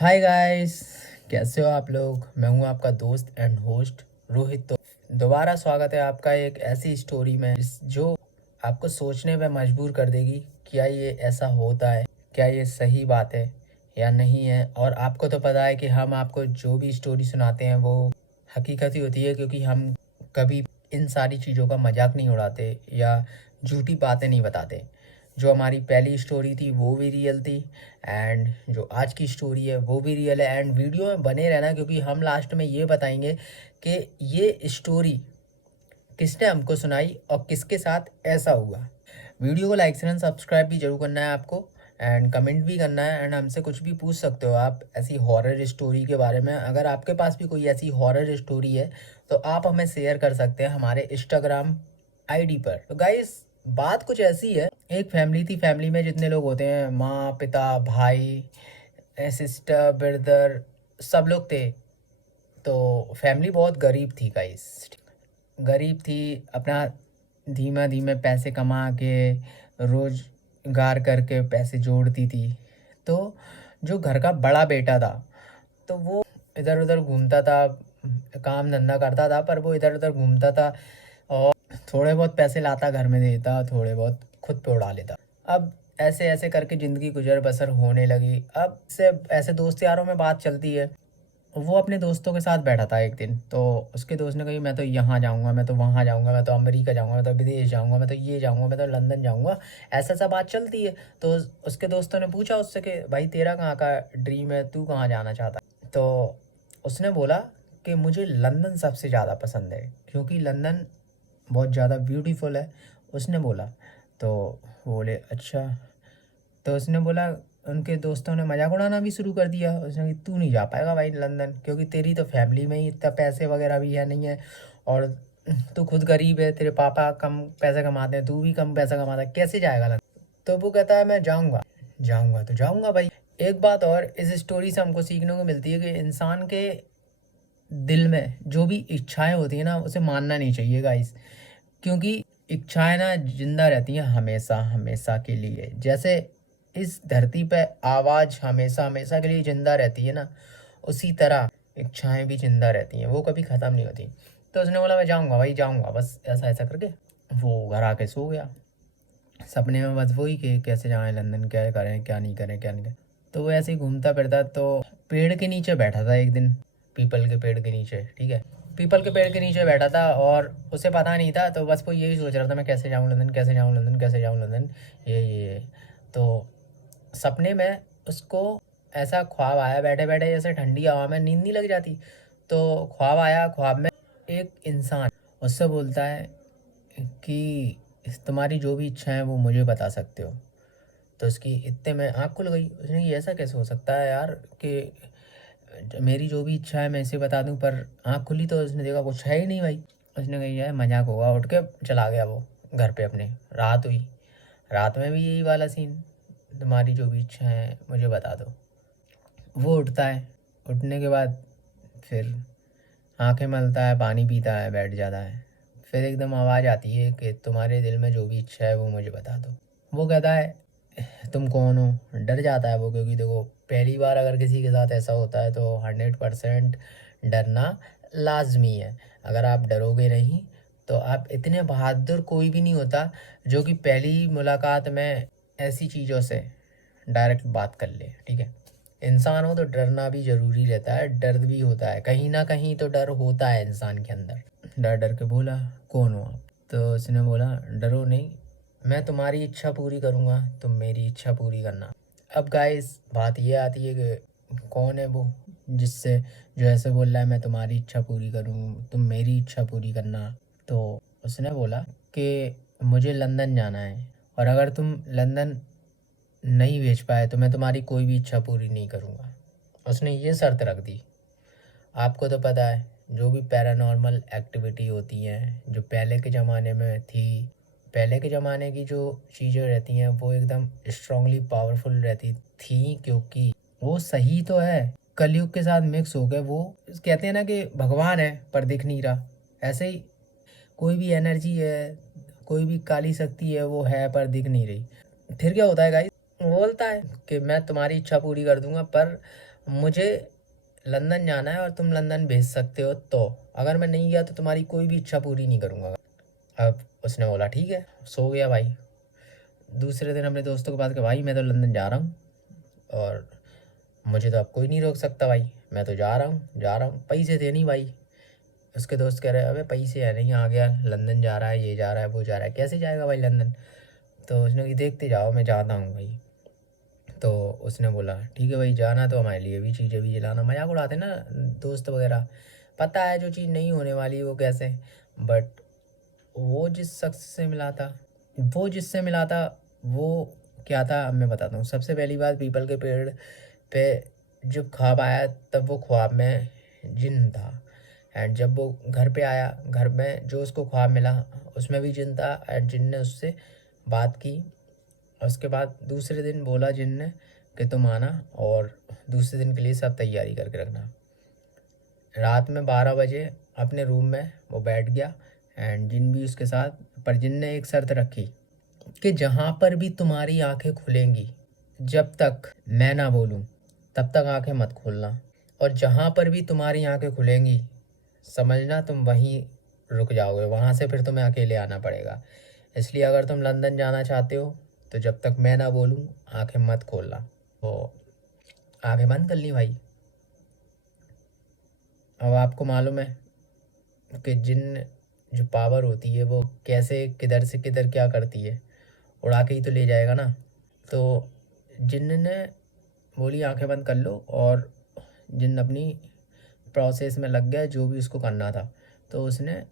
Hi guys, कैसे हो आप लोग। मैं हूं आपका दोस्त एंड होस्ट रोहित। तो दोबारा स्वागत है आपका एक ऐसी स्टोरी में जो आपको सोचने पे मजबूर कर देगी। क्या ये ऐसा होता है? क्या ये सही बात है या नहीं है? और आपको तो पता है कि हम आपको जो भी स्टोरी सुनाते हैं वो हकीकत ही होती है, क्योंकि हम कभी इन सारी चीज़ों का मजाक नहीं उड़ाते या झूठी बातें नहीं बताते। जो हमारी पहली स्टोरी थी वो भी रियल थी, एंड जो आज की स्टोरी है वो भी रियल है। एंड वीडियो में बने रहना, क्योंकि हम लास्ट में ये बताएंगे कि ये स्टोरी किसने हमको सुनाई और किसके साथ ऐसा हुआ। वीडियो को लाइक एंड सब्सक्राइब भी जरूर करना है आपको, एंड कमेंट भी करना है। एंड हमसे कुछ भी पूछ सकते हो आप ऐसी हॉरर स्टोरी के बारे में। अगर आपके पास भी कोई ऐसी हॉरर स्टोरी है तो आप हमें शेयर कर सकते हैं हमारे इंस्टाग्राम आईडी पर। तो गाइस, बात कुछ ऐसी है। एक फैमिली थी। फैमिली में जितने लोग होते हैं, माँ पिता भाई सिस्टर ब्रदर, सब लोग थे। तो फैमिली बहुत गरीब थी गाइस। गरीब थी। अपना धीमे धीमे पैसे कमा के रोजगार करके पैसे जोड़ती थी। तो जो घर का बड़ा बेटा था, तो वो इधर उधर घूमता था, काम धंधा करता था, पर वो इधर उधर घूमता था और थोड़े बहुत पैसे लाता, घर में देता, थोड़े बहुत खुद पे उड़ा लेता। अब ऐसे ऐसे करके ज़िंदगी गुजर बसर होने लगी। अब से ऐसे दोस्त यारों में बात चलती है। वो अपने दोस्तों के साथ बैठा था एक दिन, तो उसके दोस्त ने कही मैं तो यहाँ जाऊँगा, मैं तो वहाँ जाऊँगा, मैं तो अमेरिका जाऊँगा, मैं तो विदेश जाऊँगा, मैं तो ये जाऊँगा, मैं तो लंदन जाऊँगा। ऐसा सा बात चलती है। तो उसके दोस्तों ने पूछा उससे कि भाई तेरा कहाँ का ड्रीम है, तू कहाँ जाना चाहता है? तो उसने बोला कि मुझे लंदन सबसे ज़्यादा पसंद है, क्योंकि लंदन बहुत ज़्यादा ब्यूटीफुल है, उसने बोला। तो वो बोले अच्छा। तो उसने बोला, उनके दोस्तों ने मजाक उड़ाना भी शुरू कर दिया। उसने कहा तू नहीं जा पाएगा भाई लंदन, क्योंकि तेरी तो फैमिली में ही इतना पैसे वगैरह भी है नहीं है, और तू खुद गरीब है, तेरे पापा कम पैसे कमाते हैं, तू भी कम पैसा कमाता है, कैसे जाएगा लंदन? तो वो कहता है मैं जाऊँगा। जाऊँगा तो जाऊँगा भाई। एक बात और इस स्टोरी से हमको सीखने को मिलती है कि इंसान के दिल में जो भी इच्छाएं होती है ना, उसे मानना नहीं चाहिए गाइस। क्योंकि इच्छाएं ना जिंदा रहती हैं हमेशा हमेशा के लिए। जैसे इस धरती पे आवाज़ हमेशा हमेशा के लिए जिंदा रहती है ना, उसी तरह इच्छाएं भी जिंदा रहती हैं, वो कभी ख़त्म नहीं होती। तो उसने बोला मैं जाऊँगा भाई, जाऊँगा बस, ऐसा ऐसा करके वो घर आके सो गया। सपने में बस वही कि कैसे जाएं लंदन, क्या करें क्या नहीं करें क्या नहीं करें। तो वो ऐसे ही घूमता फिरता, तो पेड़ के नीचे बैठा था एक दिन। पीपल के पेड़ के नीचे, ठीक है। पीपल के पेड़ के नीचे बैठा था और उसे पता नहीं था, तो बस वो यही सोच रहा था मैं कैसे जाऊँ लंदन, कैसे जाऊँ लंदन, कैसे जाऊँ लंदन, ये। तो सपने में उसको ऐसा ख्वाब आया, बैठे बैठे जैसे ठंडी हवा में नींद नहीं लग जाती। तो ख्वाब आया, ख्वाब में एक इंसान उससे बोलता है कि तुम्हारी जो भी इच्छा है वो मुझे बता सकते हो। तो उसकी इतने में आँख खुल गई। उसने ये ऐसा कैसे हो सकता है यार कि मेरी जो भी इच्छा है मैं इसे बता दूं, पर आँख खुली तो उसने देखा कुछ है ही नहीं भाई। उसने कही यार मजाक होगा, उठ के चला गया वो घर पे अपने। रात हुई, रात में भी यही वाला सीन, तुम्हारी जो भी इच्छा है मुझे बता दो। वो उठता है, उठने के बाद फिर आंखें मलता है, पानी पीता है, बैठ जाता है। फिर एकदम आवाज़ आती है कि तुम्हारे दिल में जो भी इच्छा है वो मुझे बता दो। वो कहता है तुम कौन हो? डर जाता है वो, क्योंकि देखो पहली बार अगर किसी के साथ ऐसा होता है तो 100% डरना लाजमी है। अगर आप डरोगे नहीं तो आप इतने बहादुर कोई भी नहीं होता जो कि पहली मुलाकात में ऐसी चीज़ों से डायरेक्ट बात कर ले, ठीक है। इंसान हो तो डरना भी ज़रूरी रहता है, दर्द भी होता है, कहीं ना कहीं तो डर होता है इंसान के अंदर। डर डर के बोला कौन हो आप? तो उसने बोला डरो नहीं, मैं तुम्हारी इच्छा पूरी करूँगा, तुम मेरी इच्छा पूरी करना। अब गाइस बात ये आती है कि कौन है वो जिससे जो ऐसे बोल रहा है मैं तुम्हारी इच्छा पूरी करूँ, तुम मेरी इच्छा पूरी करना। तो उसने बोला कि मुझे लंदन जाना है, और अगर तुम लंदन नहीं भेज पाए तो मैं तुम्हारी कोई भी इच्छा पूरी नहीं करूँगा। उसने ये शर्त रख दी। आपको तो पता है जो भी पैरानॉर्मल एक्टिविटी होती हैं जो पहले के ज़माने में थी, पहले के ज़माने की जो चीज़ें रहती हैं वो एकदम स्ट्रांगली पावरफुल रहती थी, क्योंकि वो सही तो है, कलयुग के साथ मिक्स हो गए। वो कहते हैं ना कि भगवान है पर दिख नहीं रहा, ऐसे ही कोई भी एनर्जी है, कोई भी काली शक्ति है, वो है पर दिख नहीं रही। फिर क्या होता है गाइस, बोलता है कि मैं तुम्हारी इच्छा पूरी कर दूंगा, पर मुझे लंदन जाना है और तुम लंदन भेज सकते हो, तो अगर मैं नहीं गया तो तुम्हारी कोई भी इच्छा पूरी नहीं करूँगा। अब उसने बोला ठीक है, सो गया भाई। दूसरे दिन अपने दोस्तों के पास कि भाई मैं तो लंदन जा रहा हूँ और मुझे तो अब कोई नहीं रोक सकता भाई, मैं तो जा रहा हूँ जा रहा हूँ। पैसे थे नहीं भाई। उसके दोस्त कह रहे अबे पैसे है नहीं, आ गया लंदन जा रहा है, ये जा रहा है वो जा रहा है, कैसे जाएगा भाई लंदन। तो उसने कि देखते जाओ मैं जाता हूँ भाई। तो उसने बोला ठीक है भाई, जाना तो हमारे लिए भी चीज़ें भी लाना। मजाक उड़ाते ना दोस्त वगैरह, पता है जो चीज़ नहीं होने वाली वो कैसे। बट वो जिस शख्स से मिला था, वो जिससे मिला था, वो क्या था अब मैं बताता हूँ। सबसे पहली बात, पीपल के पेड़ पे जब ख्वाब आया तब वो ख्वाब में जिन था। एंड जब वो घर पे आया, घर में जो उसको ख्वाब मिला उसमें भी जिन था। एंड जिन ने उससे बात की और उसके बाद दूसरे दिन बोला जिन ने कि तुम आना और दूसरे दिन के लिए सब तैयारी करके रखना। रात में 12 बजे अपने रूम में वो बैठ गया एंड जिन भी उसके साथ। पर जिन ने एक शर्त रखी कि जहाँ पर भी तुम्हारी आंखें खुलेंगी, जब तक मैं ना बोलूँ तब तक आंखें मत खोलना। और जहाँ पर भी तुम्हारी आंखें खुलेंगी समझना तुम वहीं रुक जाओगे, वहाँ से फिर तुम्हें अकेले आना पड़ेगा। इसलिए अगर तुम लंदन जाना चाहते हो तो जब तक मैं ना बोलूँ आंखें मत खोलना। तो आंखें बंद कर ली भाई। अब आपको मालूम है कि जिन जो पावर होती है वो कैसे किधर से किधर क्या करती है, उड़ा के ही तो ले जाएगा ना। तो जिन ने बोली आंखें बंद कर लो और जिन अपनी प्रोसेस में लग गया जो भी उसको करना था। तो उसने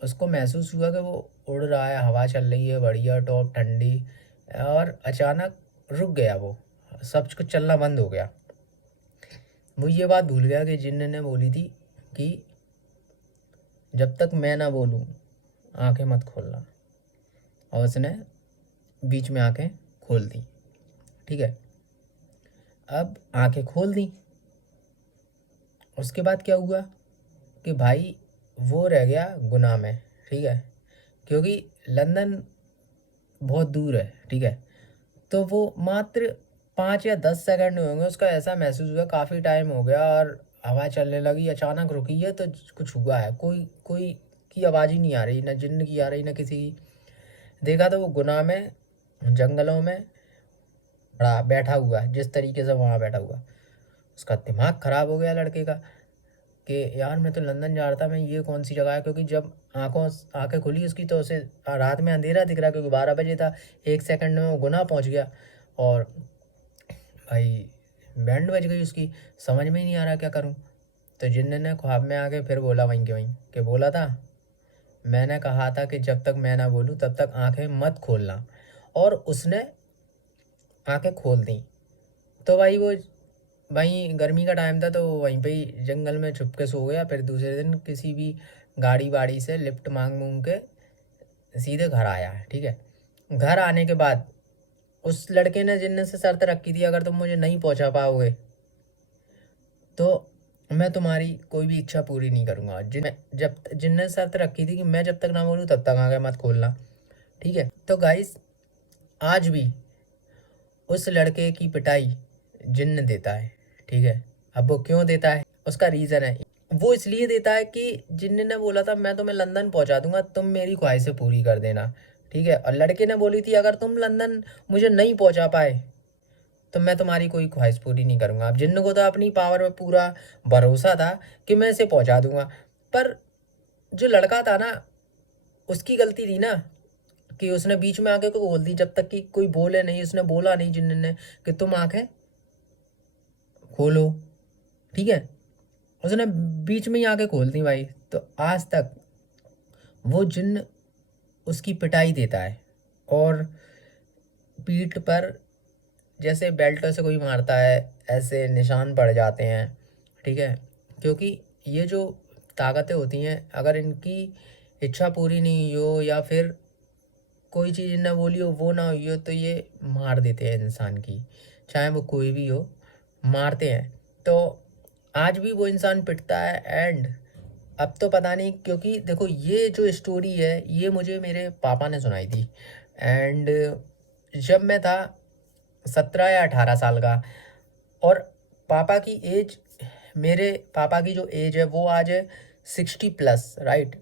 उसको महसूस हुआ कि वो उड़ रहा है, हवा चल रही है बढ़िया टॉप ठंडी, और अचानक रुक गया वो, सब कुछ चलना बंद हो गया। वो ये बात भूल गया कि जिन ने बोली थी कि जब तक मैं ना बोलूँ आंखें मत खोलना। और उसने बीच में आंखें खोल दी। ठीक है, अब आंखें खोल दी। उसके बाद क्या हुआ कि भाई वो रह गया गुनाह में। ठीक है, क्योंकि लंदन बहुत दूर है। ठीक है, तो वो मात्र 5 या 10 सेकंड में होंगे, उसका ऐसा महसूस हुआ काफ़ी टाइम हो गया और हवा चलने लगी, अचानक रुकी है तो कुछ हुआ है। कोई कोई की आवाज़ ही नहीं आ रही, ना जिन्न की आ रही ना किसी की। देखा तो वो गुनाह में जंगलों में बड़ा बैठा हुआ है, जिस तरीके से वहाँ बैठा हुआ। उसका दिमाग ख़राब हो गया लड़के का कि यार मैं तो लंदन जा रहा था, मैं ये कौन सी जगह है। क्योंकि जब आंखें खुली उसकी तो उसे रात में अंधेरा दिख रहा, क्योंकि 12 बजे था। 1 सेकंड में वो गुनाह पहुंच गया और भाई बैंड बज गई उसकी, समझ में ही नहीं आ रहा क्या करूं। तो जिन्न ने ख्वाब में आके फिर बोला वहीं के वहीं कि बोला था मैंने कहा था कि जब तक मैं ना बोलूं तब तक आंखें मत खोलना। और उसने आंखें खोल दी। तो भाई वो वहीं गर्मी का टाइम था तो वहीं पे ही जंगल में छुप के सो गया। फिर दूसरे दिन किसी भी गाड़ी वाड़ी से लिफ्ट मांग मूंग के सीधे घर आया है। ठीक है, घर आने के बाद उस लड़के ने जिन्न से शर्त रखी थी अगर तुम मुझे नहीं पहुंचा पाओगे तो मैं तुम्हारी कोई भी इच्छा पूरी नहीं करूंगा। जब जिनने शर्त रखी थी कि मैं जब तक ना बोलूँ तब तक आगे मत खोलना। ठीक है, तो गाइस आज भी उस लड़के की पिटाई जिन्न देता है। ठीक है, अब वो क्यों देता है उसका रीज़न है। वो इसलिए देता है कि जिन्न ने बोला था मैं तुम्हें लंदन पहुंचा दूंगा, तुम मेरी ख्वाहिशें पूरी कर देना। ठीक है, और लड़के ने बोली थी अगर तुम लंदन मुझे नहीं पहुंचा पाए तो मैं तुम्हारी कोई ख्वाहिश पूरी नहीं करूंगा। अब जिन्न को तो अपनी पावर में पूरा भरोसा था कि मैं इसे पहुंचा दूंगा। पर जो लड़का था ना, उसकी गलती थी ना कि उसने बीच में आके को बोल दी, जब तक कि कोई बोले नहीं। उसने बोला नहीं जिन्न ने कि तुम आंखें खोलो। ठीक है, उसने बीच में ही आके खोल दी भाई। तो आज तक वो जिन्न उसकी पिटाई देता है और पीठ पर जैसे बेल्टों से कोई मारता है ऐसे निशान पड़ जाते हैं। ठीक है, क्योंकि ये जो ताकतें होती हैं अगर इनकी इच्छा पूरी नहीं हो या फिर कोई चीज़ इन्हें बोली हो वो ना हुई हो तो ये मार देते हैं इंसान की, चाहे वो कोई भी हो, मारते हैं। तो आज भी वो इंसान पिटता है। एंड अब तो पता नहीं, क्योंकि देखो ये जो स्टोरी है ये मुझे मेरे पापा ने सुनाई थी। एंड जब मैं था 17 या 18 साल का, और पापा की एज, मेरे पापा की जो एज है वो आज है 60+, राइट।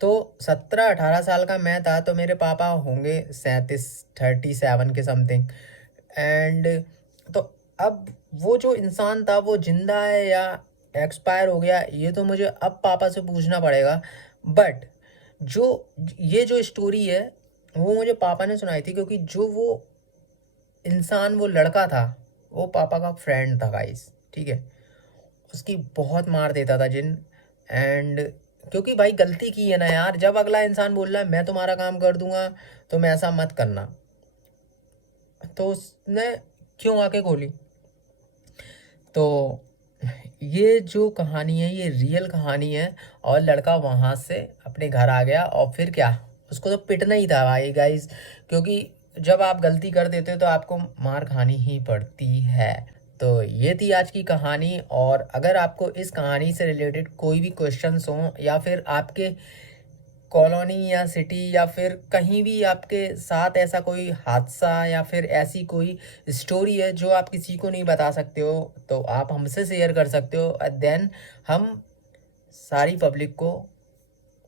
तो 17-18 साल का मैं था तो मेरे पापा होंगे 37 के समथिंग। एंड तो अब वो जो इंसान था वो जिंदा है या एक्सपायर हो गया, ये तो मुझे अब पापा से पूछना पड़ेगा। बट जो ये जो स्टोरी है वो मुझे पापा ने सुनाई थी, क्योंकि जो वो इंसान, वो लड़का था, वो पापा का फ्रेंड था गाइस, ठीक है। उसकी बहुत मार देता था जिन। एंड क्योंकि भाई गलती की है ना यार, जब अगला इंसान बोल रहा है मैं तुम्हारा काम कर दूंगा तो मैं ऐसा मत करना, तो उसने क्यों आके खोली। तो ये जो कहानी है ये रियल कहानी है। और लड़का वहाँ से अपने घर आ गया और फिर क्या, उसको तो पिटना ही था भाई गाइस, क्योंकि जब आप गलती कर देते हो तो आपको मार खानी ही पड़ती है। तो ये थी आज की कहानी। और अगर आपको इस कहानी से रिलेटेड कोई भी क्वेश्चंस हों, या फिर आपके कॉलोनी या सिटी या फिर कहीं भी आपके साथ ऐसा कोई हादसा या फिर ऐसी कोई स्टोरी है जो आप किसी को नहीं बता सकते हो, तो आप हमसे शेयर कर सकते हो। देन हम सारी पब्लिक को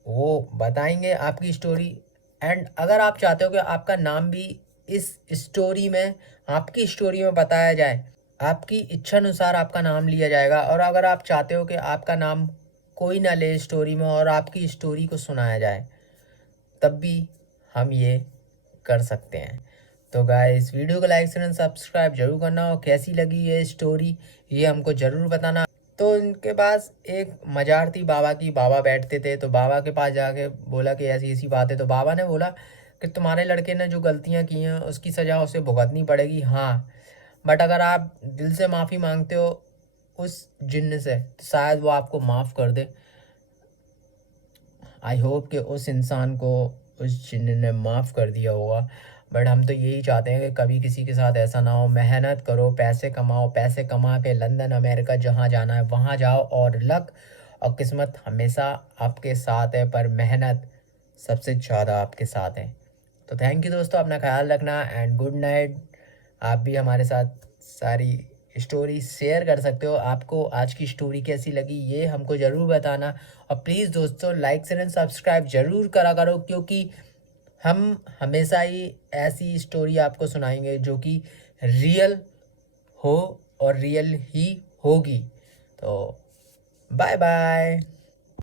वो बताएंगे आपकी स्टोरी। एंड अगर आप चाहते हो कि आपका नाम भी इस स्टोरी में, आपकी स्टोरी में बताया जाए, आपकी इच्छा अनुसार आपका नाम लिया जाएगा। और अगर आप चाहते हो कि आपका नाम कोई ना ले स्टोरी में और आपकी स्टोरी को सुनाया जाए, तब भी हम ये कर सकते हैं। तो गाइस वीडियो को लाइक शेयर सब्सक्राइब जरूर करना, और कैसी लगी ये स्टोरी ये हमको ज़रूर बताना। तो इनके पास एक मजार थी बाबा की, बाबा बैठते थे, तो बाबा के पास जाके बोला कि ऐसी ऐसी बात है। तो बाबा ने बोला कि तुम्हारे लड़के ने जो गलतियाँ की हैं उसकी सज़ा उसे भुगतनी पड़ेगी, हाँ, बट अगर आप दिल से माफ़ी मांगते हो उस जिन्न से तो शायद वो आपको माफ़ कर दे। आई होप कि उस इंसान को उस जिन्न ने माफ़ कर दिया होगा। बट हम तो यही चाहते हैं कि कभी किसी के साथ ऐसा ना हो। मेहनत करो, पैसे कमाओ, पैसे कमा के लंदन अमेरिका जहाँ जाना है वहाँ जाओ, और लक और किस्मत हमेशा आपके साथ है, पर मेहनत सबसे ज़्यादा आपके साथ है। तो थैंक यू दोस्तों, अपना ख्याल रखना एंड गुड नाइट। आप भी हमारे साथ सारी स्टोरी शेयर कर सकते हो। आपको आज की स्टोरी कैसी लगी ये हमको ज़रूर बताना। और प्लीज़ दोस्तों लाइक शेयर एंड सब्सक्राइब ज़रूर करा करो, क्योंकि हम हमेशा ही ऐसी स्टोरी आपको सुनाएंगे जो कि रियल हो और रियल ही होगी। तो बाय बाय।